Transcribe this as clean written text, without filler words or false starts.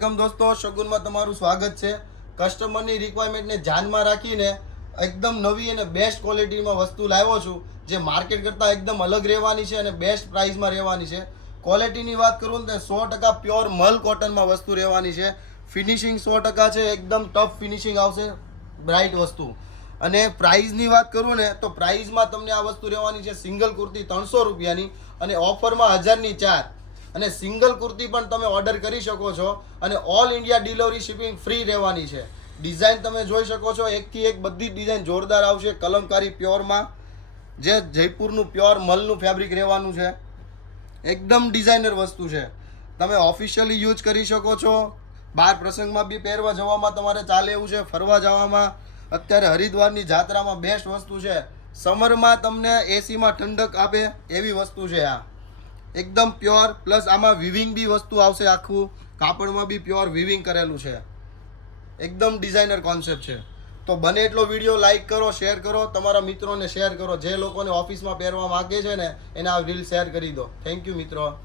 દોસ્તો, શગુનમાં તમારું સ્વાગત છે. કસ્ટમરની રિક્વાયરમેન્ટને ધ્યાનમાં રાખીને એકદમ નવી અને બેસ્ટ ક્વોલિટીમાં વસ્તુ લાવ્યો છું, જે માર્કેટ કરતાં એકદમ અલગ રહેવાની છે અને બેસ્ટ પ્રાઇસમાં રહેવાની છે. ક્વોલિટીની વાત કરું ને 100% પ્યોર મલ કોટનમાં વસ્તુ રહેવાની છે. ફિનિશિંગ 100% છે, એકદમ ટફ ફિનિશિંગ આવશે, બ્રાઇટ વસ્તુ. અને પ્રાઇઝની વાત કરું ને તો પ્રાઇઝમાં તમને આ વસ્તુ રહેવાની છે સિંગલ કુર્તી 300 રૂપિયાની અને ઓફરમાં 1000ની 4. અને સિંગલ કુર્તી પણ તમે ઓર્ડર કરી શકો છો અને all India delivery shipping free રહેવાની છે. ડિઝાઇન તમે જોઈ શકો છો, એકથી એક બધી ડિઝાઇન જોરદાર આવશે. કલમકારી પ્યોરમાં, જે જયપુરનું પ્યોર મલનું ફેબ્રિક રહેવાનું છે. એકદમ ડિઝાઇનર વસ્તુ છે. તમે ઓફિશિયલી યુઝ કરી શકો છો. બહાર પ્રસંગમાં બી પહેરવા જવામાં તમારે ચાલે એવું છે. ફરવા જવામાં અત્યારે હરિદ્વારની જાત્રામાં બેસ્ટ વસ્તુ છે. સમરમાં તમને એસીમાં ઠંડક આપે એવી વસ્તુ છે આ. એકદમ પ્યોર, પ્લસ આમાં વિવિંગ બી વસ્તુ આવશે. આખું કાપડમાં બી પ્યોર વિવિંગ કરેલું છે. એકદમ ડિઝાઇનર કોન્સેપ્ટ છે. તો બને એટલો વિડીયો લાઈક કરો, શેર કરો, તમારા મિત્રોને શેર કરો. જે લોકોને ઓફિસમાં પહેરવા માંગે છે ને એને આ રીલ શેર કરી દો. થેન્ક યુ મિત્રો.